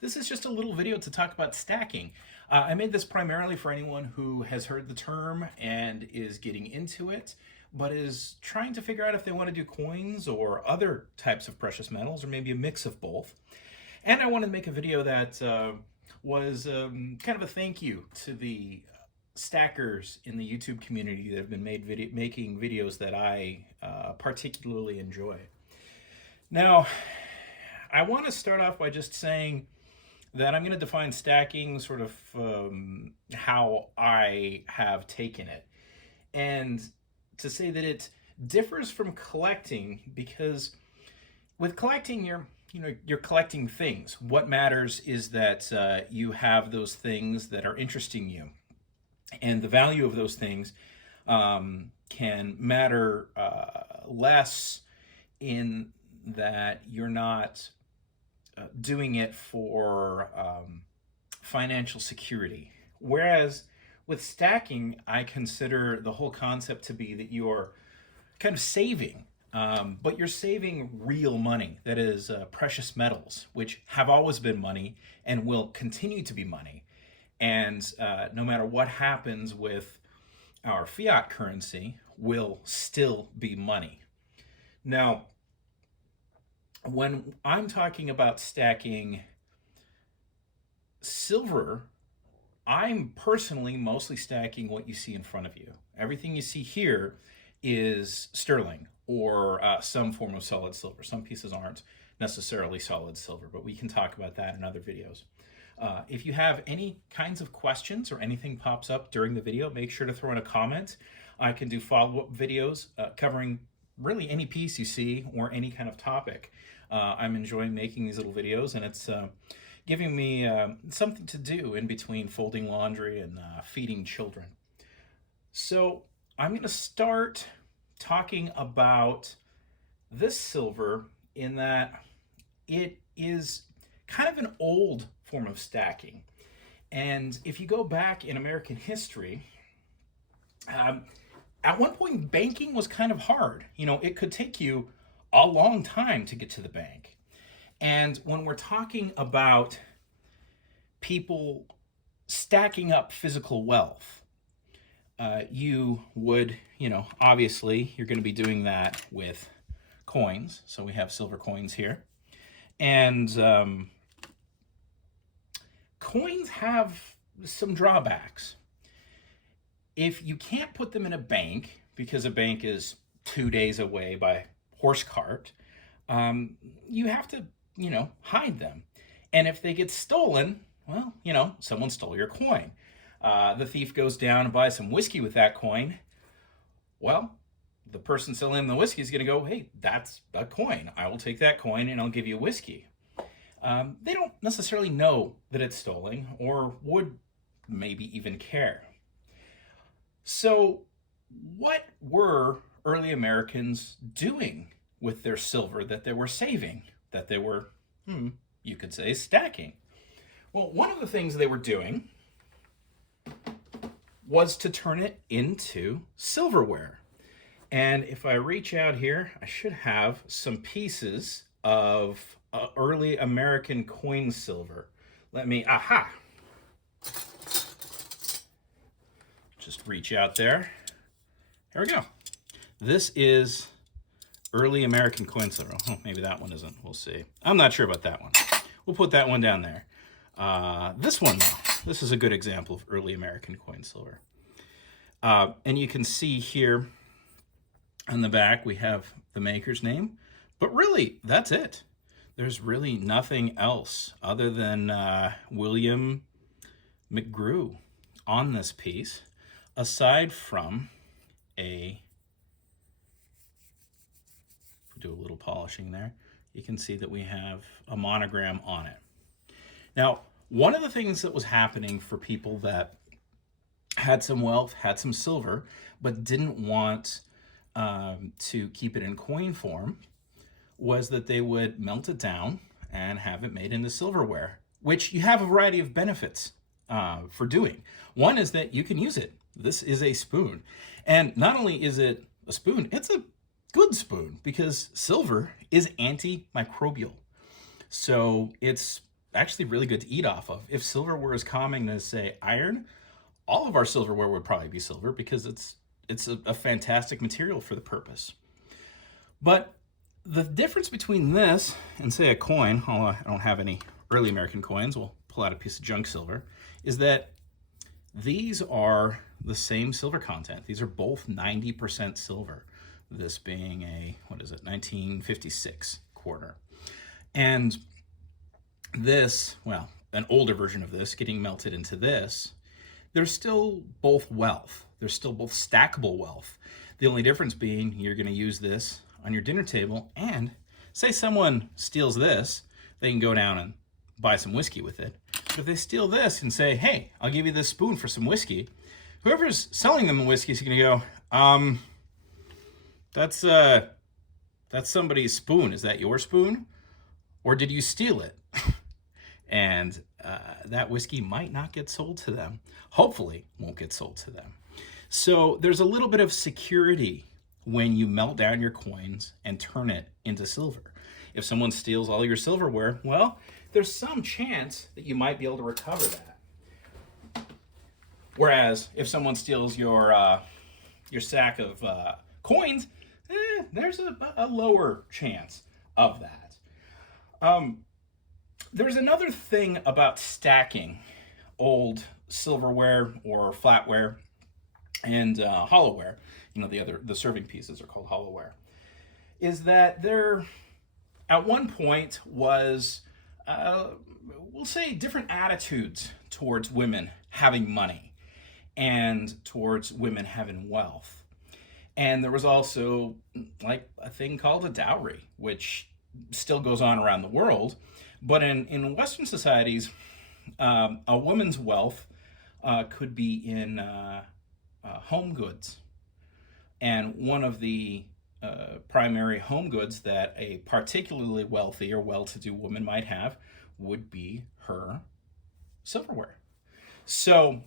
This is just a little video to talk about stacking. I made this primarily for anyone who has heard the term and is getting into it, but is trying to figure out if they want to do coins or other types of precious metals, or maybe a mix of both. And I wanted to make a video that was kind of a thank you to the stackers in the YouTube community that have been making videos that I particularly enjoy. Now, I want to start off by just saying that I'm going to define stacking sort of how I have taken it. And to say that it differs from collecting, because with collecting, you're collecting things. What matters is that you have those things that are interesting you. And the value of those things can matter less in that you're not doing it for financial security. Whereas with stacking, I consider the whole concept to be that you're kind of saving, but you're saving real money. That is precious metals, which have always been money and will continue to be money. And no matter what happens with our fiat currency, will still be money. Now, when I'm talking about stacking silver, I'm personally mostly stacking what you see in front of you. Everything you see here is sterling or some form of solid silver. Some pieces aren't necessarily solid silver, but we can talk about that in other videos. If you have any kinds of questions or anything pops up during the video, make sure to throw in a comment. I can do follow-up videos covering really any piece you see or any kind of topic. I'm enjoying making these little videos, and it's giving me something to do in between folding laundry and feeding children. So I'm going to start talking about this silver in that it is kind of an old form of stacking. And if you go back in American history, at one point banking was kind of hard. It could take you a long time to get to the bank. And when we're talking about people stacking up physical wealth, you would, obviously you're going to be doing that with coins. So we have silver coins here. And coins have some drawbacks. If you can't put them in a bank, because a bank is 2 days away by horse cart, you have to, hide them. And if they get stolen, well, someone stole your coin. The thief goes down and buys some whiskey with that coin. Well, the person selling the whiskey is going to go, hey, that's a coin. I will take that coin and I'll give you whiskey. They don't necessarily know that it's stolen or would maybe even care. So what were early Americans doing with their silver that they were saving, that they were, you could say, stacking? Well, one of the things they were doing was to turn it into silverware. And if I reach out here, I should have some pieces of early American coin silver. Just reach out there. Here we go. This is early American coin silver. Oh, maybe that one isn't. We'll see. I'm not sure about that one. We'll put that one down there. This one, though. This is a good example of early American coin silver. And you can see here on the back, we have the maker's name. But really, that's it. There's really nothing else other than William McGrew on this piece, aside from do a little polishing there. You can see that we have a monogram on it. Now, one of the things that was happening for people that had some wealth, had some silver, but didn't want to keep it in coin form, was that they would melt it down and have it made into silverware, which you have a variety of benefits for doing. One is that you can use it. This is a spoon. And not only is it a spoon, it's a good spoon, because silver is antimicrobial. So it's actually really good to eat off of. If silverware is common as, say, iron, all of our silverware would probably be silver because it's a fantastic material for the purpose. But the difference between this and, say, a coin, although I don't have any early American coins, we'll pull out a piece of junk silver, is that these are the same silver content. These are both 90% silver. This being a, 1956 quarter. And this, well, an older version of this getting melted into this, there's still both wealth. There's still both stackable wealth. The only difference being you're going to use this on your dinner table, and say someone steals this, they can go down and buy some whiskey with it. But if they steal this and say, hey, I'll give you this spoon for some whiskey, whoever's selling them the whiskey is going to go, that's somebody's spoon. Is that your spoon? Or did you steal it? And that whiskey might not get sold to them. Hopefully won't get sold to them. So there's a little bit of security when you melt down your coins and turn it into silver. If someone steals all your silverware, well, there's some chance that you might be able to recover that. Whereas if someone steals your sack of coins, there's a lower chance of that. There's another thing about stacking old silverware or flatware and hollowware. The serving pieces are called hollowware. Is that there at one point was, we'll say, different attitudes towards women having money and towards women having wealth. And there was also like a thing called a dowry, which still goes on around the world. But in Western societies, a woman's wealth could be in home goods. And one of the primary home goods that a particularly wealthy or well-to-do woman might have would be her silverware. So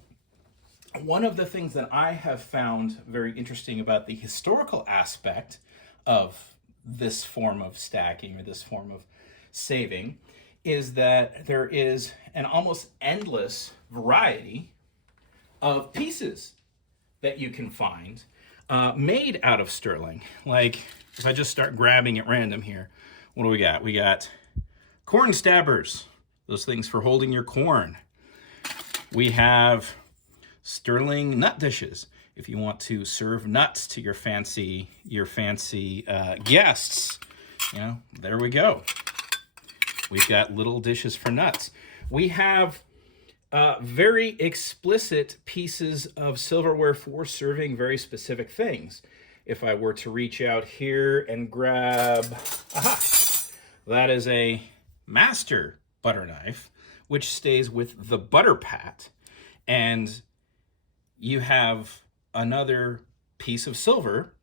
one of the things that I have found very interesting about the historical aspect of this form of stacking or this form of saving is that there is an almost endless variety of pieces that you can find made out of sterling. Like, if I just start grabbing at random here, what do we got? We got corn stabbers, those things for holding your corn. We have sterling nut dishes, if you want to serve nuts to your fancy guests. There we go. We've got little dishes for nuts. We have very explicit pieces of silverware for serving very specific things. If I were to reach out here and grab, that is a master butter knife, which stays with the butter pat. And you have another piece of silver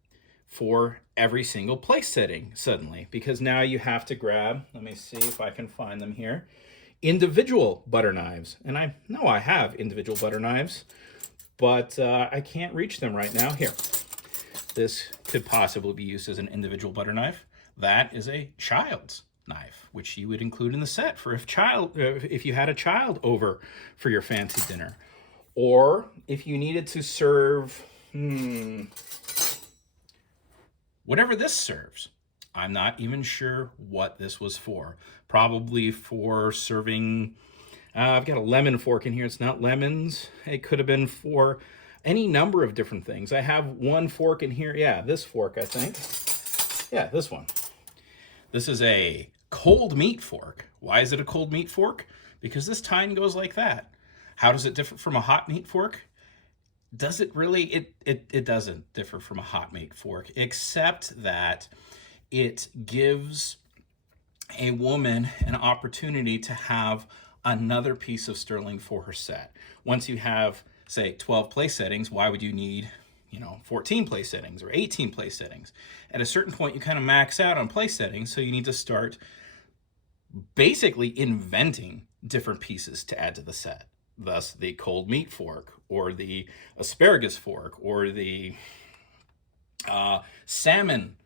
for every single place setting suddenly, because now you have to grab, let me see if I can find them here, individual butter knives. And I know I have individual butter knives, but I can't reach them right now. Here, this could possibly be used as an individual butter knife. That is a child's knife, which you would include in the set for if you had a child over for your fancy dinner. Or if you needed to serve, whatever this serves. I'm not even sure what this was for. Probably for serving, I've got a lemon fork in here. It's not lemons. It could have been for any number of different things. I have one fork in here. Yeah, this fork, I think. Yeah, this one. This is a cold meat fork. Why is it a cold meat fork? Because this tine goes like that. How does it differ from a hot meat fork? Does it really? It doesn't differ from a hot meat fork, except that it gives a woman an opportunity to have another piece of sterling for her set. Once you have, say, 12 place settings, why would you need, 14 place settings or 18 place settings? At a certain point, you kind of max out on place settings, so you need to start basically inventing different pieces to add to the set. Thus, the cold meat fork, or the asparagus fork, or the salmon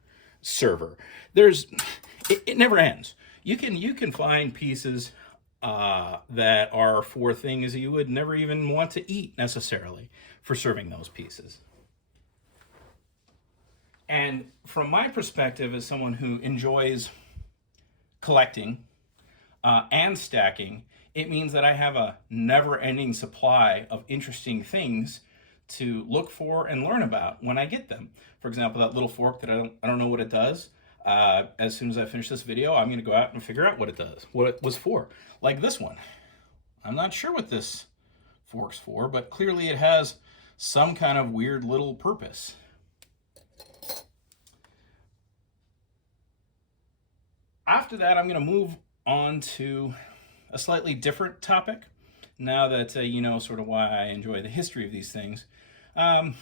server. It never ends. You can find pieces that are for things you would never even want to eat necessarily for serving those pieces. And from my perspective, as someone who enjoys collecting and stacking, it means that I have a never-ending supply of interesting things to look for and learn about when I get them. For example, that little fork that I don't know what it does. As soon as I finish this video, I'm going to go out and figure out what it does, what it was for. Like this one. I'm not sure what this fork's for, but clearly it has some kind of weird little purpose. After that, I'm going to move on to a slightly different topic. Now that you know sort of why I enjoy the history of these things, I'm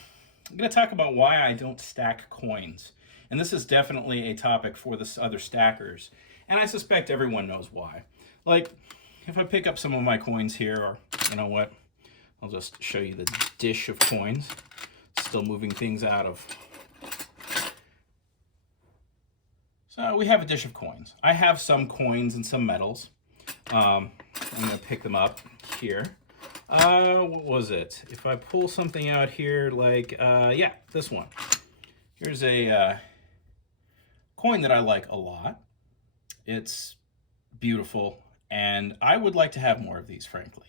going to talk about why I don't stack coins. And this is definitely a topic for the other stackers. And I suspect everyone knows why. Like, if I pick up some of my coins here, or you know what, I'll just show you the dish of coins. Still moving things out of. So we have a dish of coins. I have some coins and some metals. I'm going to pick them up here. What was it? If I pull something out here, like, yeah, this one. Here's a coin that I like a lot. It's beautiful, and I would like to have more of these, frankly.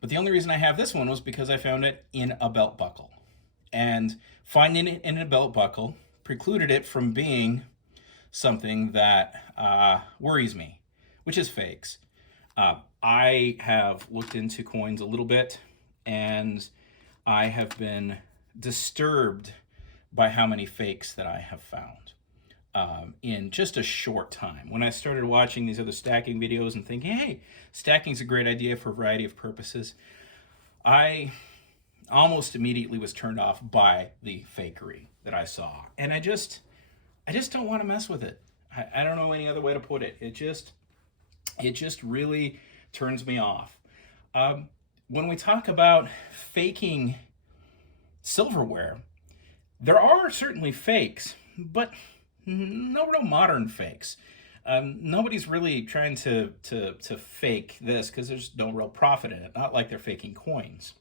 But the only reason I have this one was because I found it in a belt buckle. And finding it in a belt buckle precluded it from being something that worries me, which is fakes. I have looked into coins a little bit, and I have been disturbed by how many fakes that I have found in just a short time. When I started watching these other stacking videos and thinking, hey, stacking's a great idea for a variety of purposes, I almost immediately was turned off by the fakery that I saw. And I just don't want to mess with it. I don't know any other way to put it. It just really turns me off. When we talk about faking silverware, there are certainly fakes, but no real modern fakes. Nobody's really trying to fake this because there's no real profit in it, not like they're faking coins.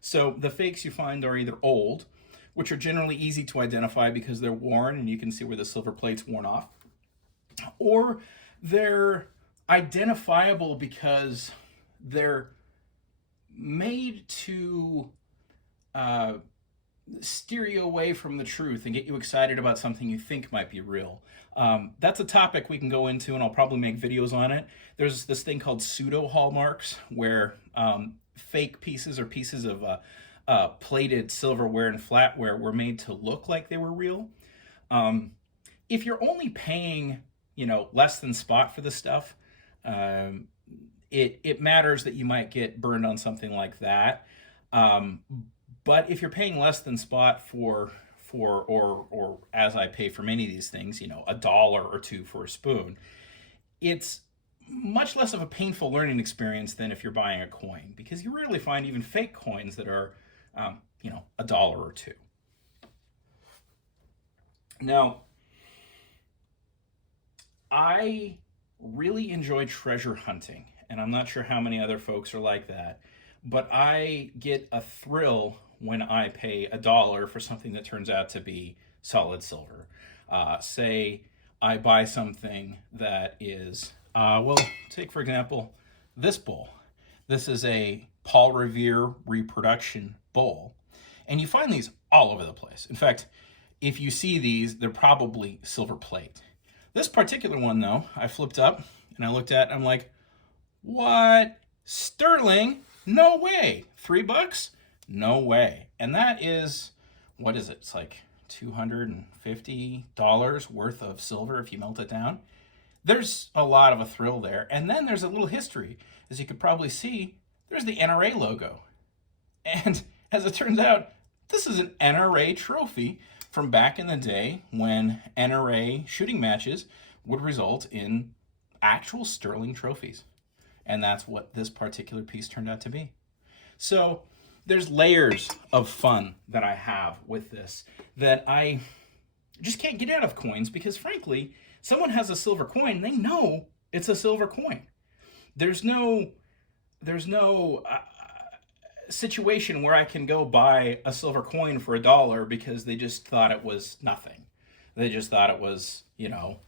So the fakes you find are either old, which are generally easy to identify because they're worn and you can see where the silver plate's worn off, or they're identifiable because they're made to steer you away from the truth and get you excited about something you think might be real. That's a topic we can go into, and I'll probably make videos on it. There's this thing called pseudo hallmarks, where fake pieces or pieces of plated silverware and flatware were made to look like they were real. If you're only paying, less than spot for the stuff, it matters that you might get burned on something like that. But if you're paying less than spot or as I pay for many of these things, $1 or $2 for a spoon, it's much less of a painful learning experience than if you're buying a coin, because you rarely find even fake coins that are, $1 or $2. Now, I really enjoy treasure hunting, and I'm not sure how many other folks are like that, but I get a thrill when I pay $1 for something that turns out to be solid silver. Say I buy something that is, take for example, this bowl. This is a Paul Revere reproduction bowl, and you find these all over the place. In fact, if you see these, they're probably silver plate. This particular one, though, I flipped up and I looked at, I'm like, what? Sterling? No way. $3? No way. And that is, what is it? It's like $250 worth of silver if you melt it down. There's a lot of a thrill there. And then there's a little history. As you could probably see, there's the NRA logo. And as it turns out, this is an NRA trophy from back in the day when NRA shooting matches would result in actual sterling trophies. And that's what this particular piece turned out to be. So there's layers of fun that I have with this that I just can't get out of coins, because frankly, someone has a silver coin, they know it's a silver coin. there's no situation where I can go buy a silver coin for $1 because they just thought it was nothing. They just thought it was, you know,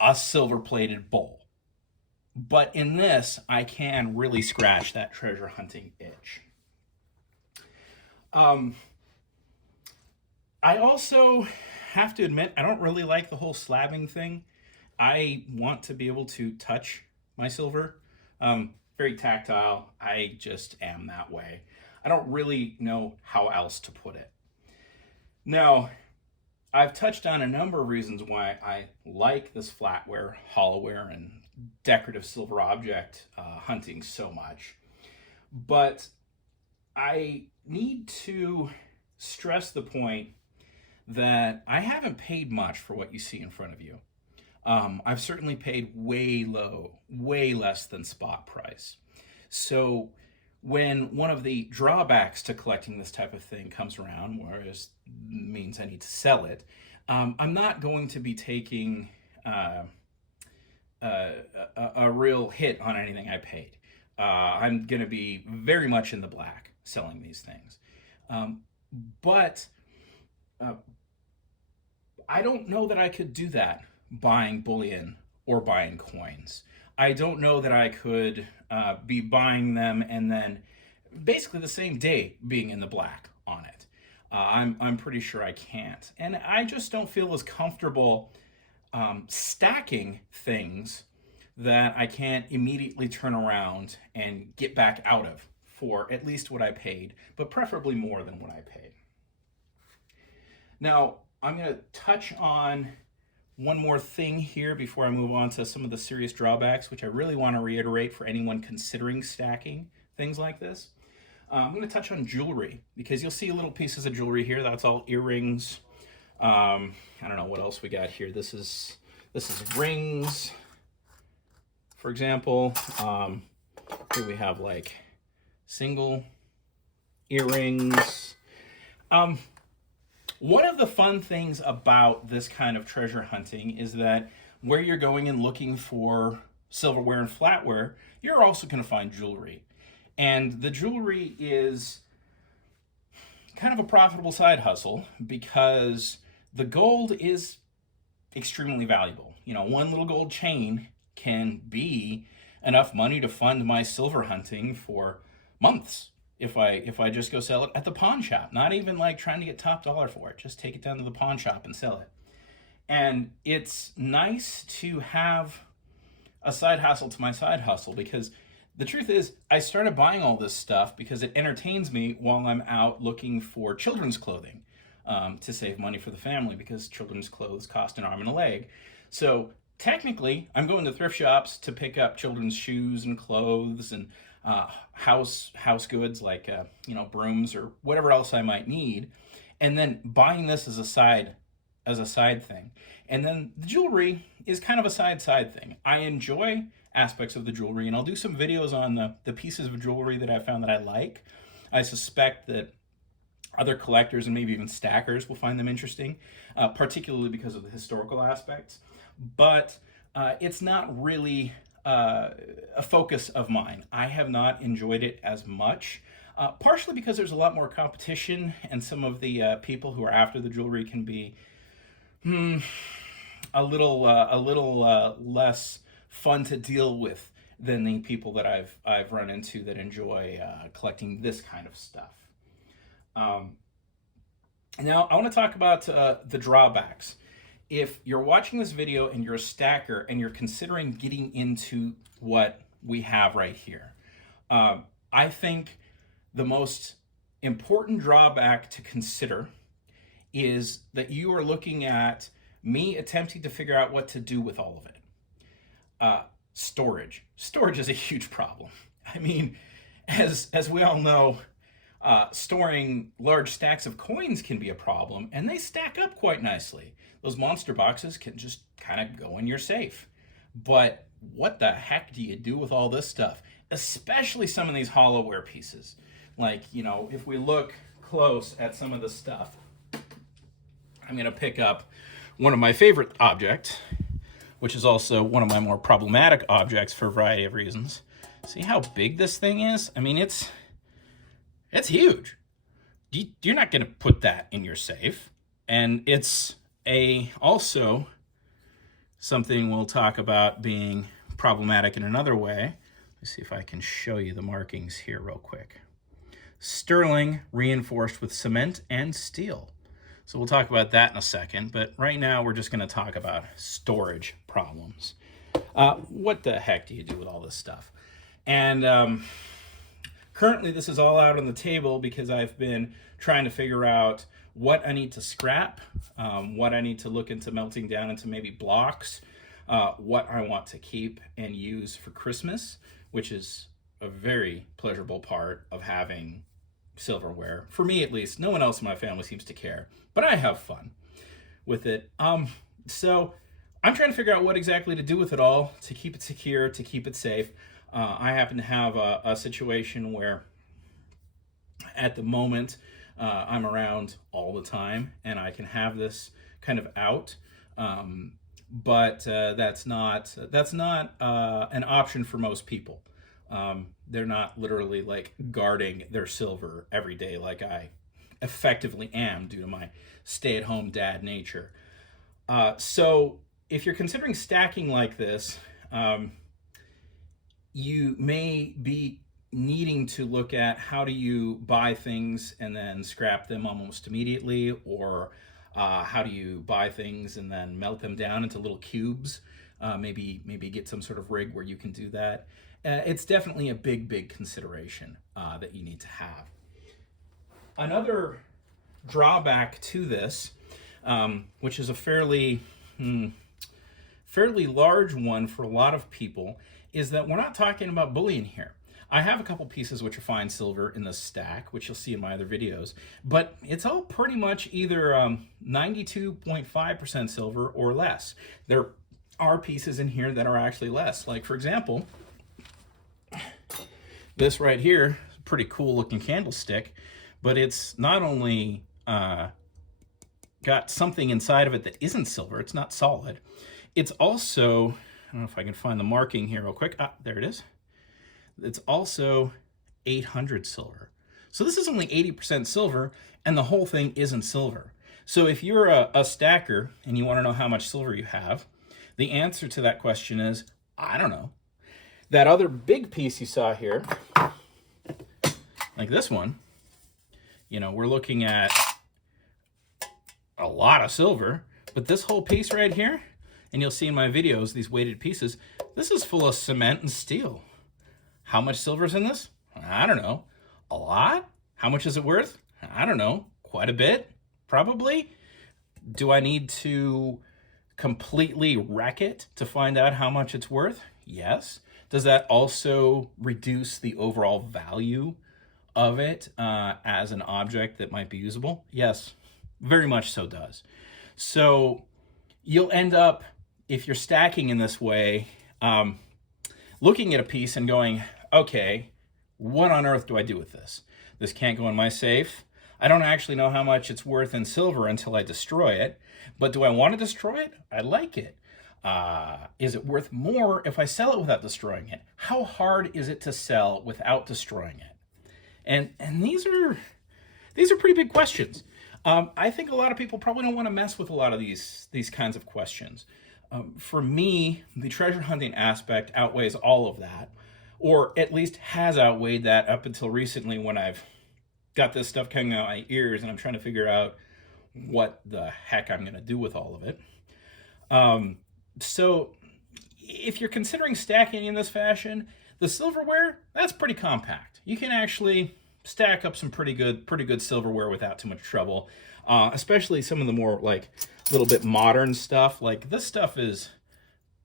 a silver plated bowl. But in this, I can really scratch that treasure hunting itch. I also have to admit, I don't really like the whole slabbing thing. I want to be able to touch my silver. Very tactile. I just am that way. I don't really know how else to put it. Now, I've touched on a number of reasons why I like this flatware, hollowware, and decorative silver object hunting so much. But I need to stress the point that I haven't paid much for what you see in front of you. I've certainly paid way less than spot price. So when one of the drawbacks to collecting this type of thing comes around, whereas means I need to sell it, I'm not going to be taking a real hit on anything I paid. I'm going to be very much in the black selling these things. But I don't know that I could do that buying bullion or buying coins. I don't know that I could be buying them and then basically the same day being in the black on it. I'm pretty sure I can't. And I just don't feel as comfortable stacking things that I can't immediately turn around and get back out of for at least what I paid, but preferably more than what I paid. Now, I'm going to touch on one more thing here before I move on to some of the serious drawbacks, which I really want to reiterate for anyone considering stacking things like this. I'm going to touch on jewelry because you'll see little pieces of jewelry here. That's all earrings. I don't know what else we got here. This is rings, for example. Here we have like single earrings. One of the fun things about this kind of treasure hunting is that where you're going and looking for silverware and flatware, you're also going to find jewelry. And the jewelry is kind of a profitable side hustle because the gold is extremely valuable. You know, one little gold chain can be enough money to fund my silver hunting for months. If I just go sell it at the pawn shop, not even like trying to get top dollar for it, just take it down to the pawn shop and sell it. And it's nice to have a side hustle to my side hustle because the truth is I started buying all this stuff because it entertains me while I'm out looking for children's clothing to save money for the family because children's clothes cost an arm and a leg. So technically I'm going to thrift shops to pick up children's shoes and clothes and house goods like brooms or whatever else I might need, and then buying this as a side thing. And then the jewelry is kind of a side thing. I enjoy aspects of the jewelry, and I'll do some videos on the pieces of jewelry that I found that I like. I suspect that other collectors and maybe even stackers will find them interesting, particularly because of the historical aspects. But it's not really a focus of mine. I have not enjoyed it as much, partially because there's a lot more competition and some of the people who are after the jewelry can be a little less fun to deal with than the people that I've run into that enjoy collecting this kind of stuff. Now I want to talk about the drawbacks. If you're watching this video and you're a stacker and you're considering getting into what we have right here, I think the most important drawback to consider is that you are looking at me attempting to figure out what to do with all of it. Storage. Storage is a huge problem. I mean, as we all know, storing large stacks of coins can be a problem, and they stack up quite nicely. Those monster boxes can just kind of go in your safe. But what the heck do you do with all this stuff? Especially some of these hollowware pieces. Like, if we look close at some of the stuff, I'm going to pick up one of my favorite objects, which is also one of my more problematic objects for a variety of reasons. See how big this thing is? I mean, it's huge. You're not going to put that in your safe. And it's also something we'll talk about being problematic in another way. Let's see if I can show you the markings here real quick. Sterling reinforced with cement and steel. So we'll talk about that in a second, but right now we're just going to talk about storage problems. What the heck do you do with all this stuff? And currently this is all out on the table because I've been trying to figure out what I need to scrap, what I need to look into melting down into maybe blocks, what I want to keep and use for Christmas, which is a very pleasurable part of having silverware. For me, at least. No one else in my family seems to care, but I have fun with it. So I'm trying to figure out what exactly to do with it all to keep it secure, to keep it safe. I happen to have a situation where at the moment I'm around all the time and I can have this kind of out, but that's not an option for most people. They're not literally like guarding their silver every day like I effectively am due to my stay-at-home dad nature. So if you're considering stacking like this, you may be needing to look at how do you buy things and then scrap them almost immediately, or how do you buy things and then melt them down into little cubes. Maybe get some sort of rig where you can do that. It's definitely a big consideration that you need to have. Another drawback to this, which is a fairly large one for a lot of people, is that we're not talking about bullion here. I have a couple pieces which are fine silver in the stack, which you'll see in my other videos, but it's all pretty much either 92.5% silver or less. There are pieces in here that are actually less. Like, for example, this right here is a pretty cool looking candlestick, but it's not only got something inside of it that isn't silver, it's not solid. It's also, I don't know if I can find the marking here real quick. Ah, there it is. It's also 800 silver. So this is only 80% silver, and the whole thing isn't silver. So if you're a stacker and you want to know how much silver you have, the answer to that question is, I don't know. That other big piece you saw here, like this one, you know, we're looking at a lot of silver, but this whole piece right here, and you'll see in my videos, these weighted pieces, this is full of cement and steel. How much silver is in this? I don't know. A lot? How much is it worth? I don't know. Quite a bit, probably. Do I need to completely wreck it to find out how much it's worth? Yes. Does that also reduce the overall value of it as an object that might be usable? Yes, very much so does. So you'll end up, if you're stacking in this way, looking at a piece and going, okay, what on earth do I do with this? This can't go in my safe. I don't actually know how much it's worth in silver until I destroy it, but do I want to destroy it? I like it. Is it worth more if I sell it without destroying it? How hard is it to sell without destroying it? And these are pretty big questions. I think a lot of people probably don't want to mess with a lot of these kinds of questions. For me, the treasure hunting aspect outweighs all of that, or at least has outweighed that up until recently when I've got this stuff coming out my ears and I'm trying to figure out what the heck I'm going to do with all of it. So if you're considering stacking in this fashion, the silverware, that's pretty compact. You can actually stack up some pretty good silverware without too much trouble, especially some of the more like little bit modern stuff. Like this stuff is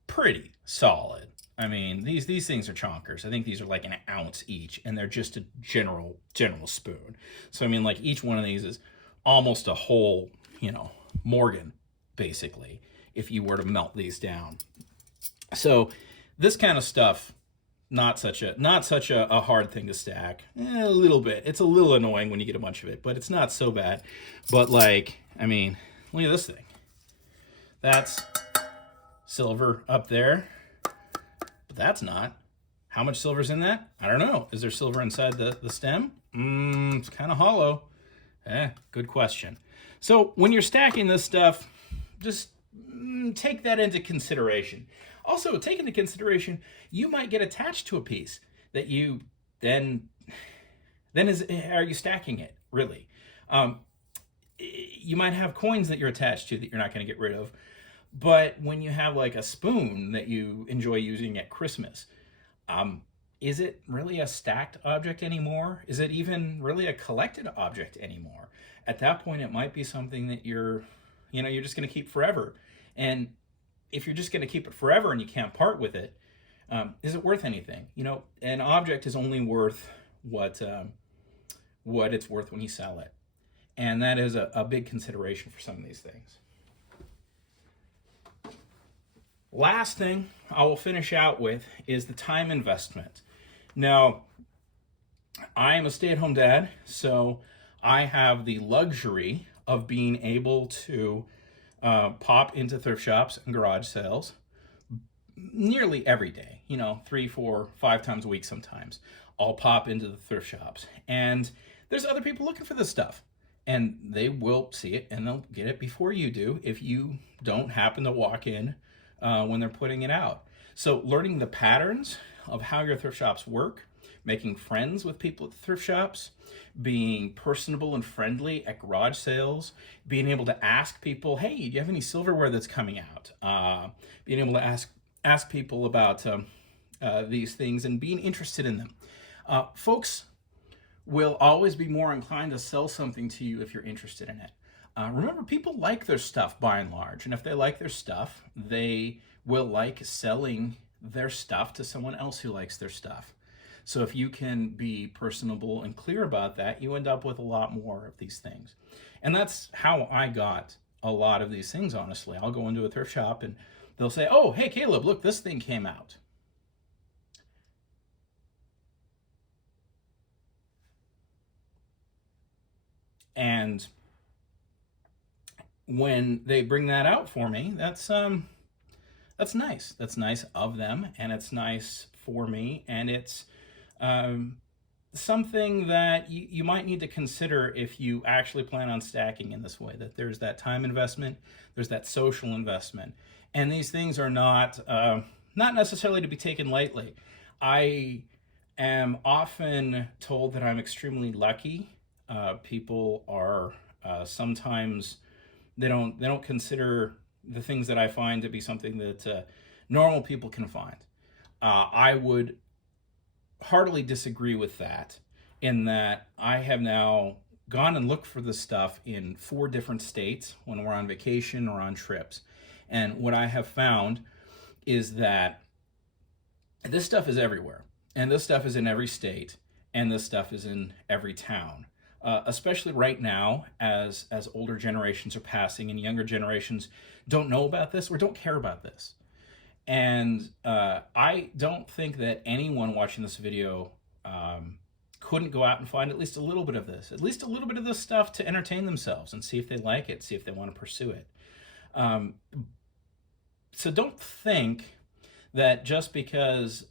pretty solid. I mean, these things are chonkers. I think these are like an ounce each, and they're just a general spoon. So I mean, like each one of these is almost a whole, you know, Morgan, basically, if you were to melt these down. So this kind of stuff, not such a hard thing to stack. A little bit. It's a little annoying when you get a bunch of it, but it's not so bad. But like, I mean, look at this thing. That's silver up there, but that's not. How much silver's in that? I don't know. Is there silver inside the stem? It's kind of hollow. Good question. So when you're stacking this stuff, just take that into consideration. Also, take into consideration, you might get attached to a piece that you then are you stacking it, really? You might have coins that you're attached to that you're not going to get rid of. But when you have like a spoon that you enjoy using at Christmas, is it really a stacked object anymore? Is it even really a collected object anymore? At that point, it might be something that you're just going to keep forever. And if you're just going to keep it forever and you can't part with it, is it worth anything? An object is only worth what it's worth when you sell it. And that is a big consideration for some of these things. Last thing I will finish out with is the time investment. Now, I am a stay-at-home dad, so I have the luxury of being able to pop into thrift shops and garage sales nearly every day, 3, 4, 5 times a week sometimes. I'll pop into the thrift shops. And there's other people looking for this stuff. And they will see it and they'll get it before you do if you don't happen to walk in when they're putting it out. So learning the patterns of how your thrift shops work, making friends with people at the thrift shops, being personable and friendly at garage sales, being able to ask people, hey, do you have any silverware that's coming out? Being able to ask people about these things and being interested in them. Folks will always be more inclined to sell something to you if you're interested in it. Remember, people like their stuff by and large, and if they like their stuff, they will like selling their stuff to someone else who likes their stuff. So if you can be personable and clear about that, you end up with a lot more of these things. And that's how I got a lot of these things, honestly. I'll go into a thrift shop and they'll say, oh, hey, Caleb, look, this thing came out. And when they bring that out for me, that's nice. That's nice of them, and it's nice for me, and it's something that you might need to consider if you actually plan on stacking in this way, that there's that time investment, there's that social investment, and these things are not necessarily to be taken lightly. I am often told that I'm extremely lucky. People are sometimes they don't consider the things that I find to be something that normal people can find. I would heartily disagree with that, in that I have now gone and looked for this stuff in 4 different states when we're on vacation or on trips. And what I have found is that this stuff is everywhere, and this stuff is in every state, and this stuff is in every town. Especially right now, as older generations are passing and younger generations don't know about this or don't care about this. And I don't think that anyone watching this video couldn't go out and find at least a little bit of this stuff to entertain themselves and see if they like it, see if they want to pursue it. So don't think that just because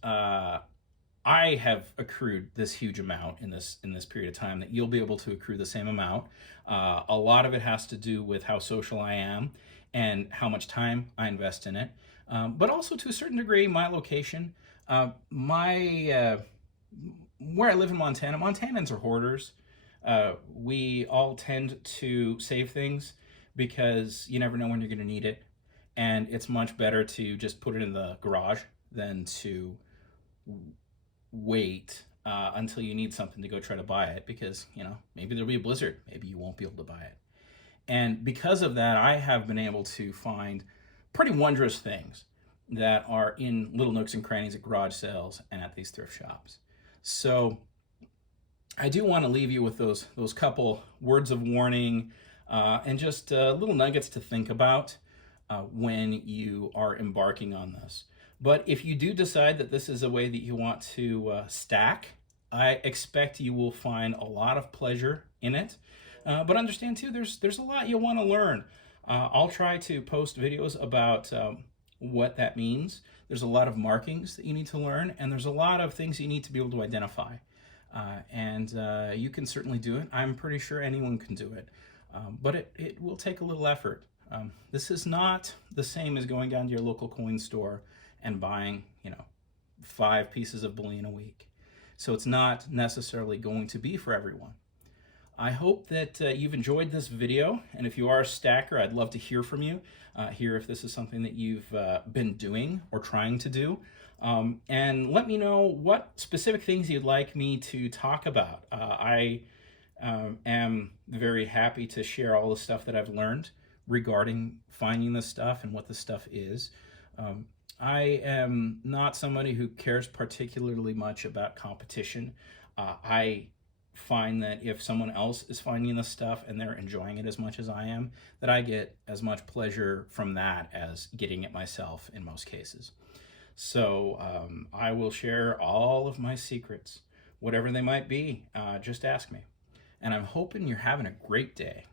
I have accrued this huge amount in this period of time that you'll be able to accrue the same amount. A lot of it has to do with how social I am and how much time I invest in it, but also to a certain degree my location. Where I live in Montana, Montanans are hoarders. We all tend to save things because you never know when you're going to need it, and it's much better to just put it in the garage than to wait until you need something to go try to buy it, because maybe there'll be a blizzard, maybe you won't be able to buy it. And because of that, I have been able to find pretty wondrous things that are in little nooks and crannies at garage sales and at these thrift shops. So I do want to leave you with those couple words of warning and just little nuggets to think about when you are embarking on this. But if you do decide that this is a way that you want to stack, I expect you will find a lot of pleasure in it. But understand too, there's a lot you'll want to learn. I'll try to post videos about what that means. There's a lot of markings that you need to learn, and there's a lot of things you need to be able to identify. You can certainly do it. I'm pretty sure anyone can do it, but it will take a little effort. This is not the same as going down to your local coin store and buying, 5 pieces of bullion a week. So it's not necessarily going to be for everyone. I hope that you've enjoyed this video, and if you are a stacker, I'd love to hear from you, hear if this is something that you've been doing or trying to do, and let me know what specific things you'd like me to talk about. I am very happy to share all the stuff that I've learned regarding finding this stuff and what this stuff is. I am not somebody who cares particularly much about competition. I find that if someone else is finding this stuff and they're enjoying it as much as I am, that I get as much pleasure from that as getting it myself in most cases. So I will share all of my secrets, whatever they might be. Just ask me. And I'm hoping you're having a great day.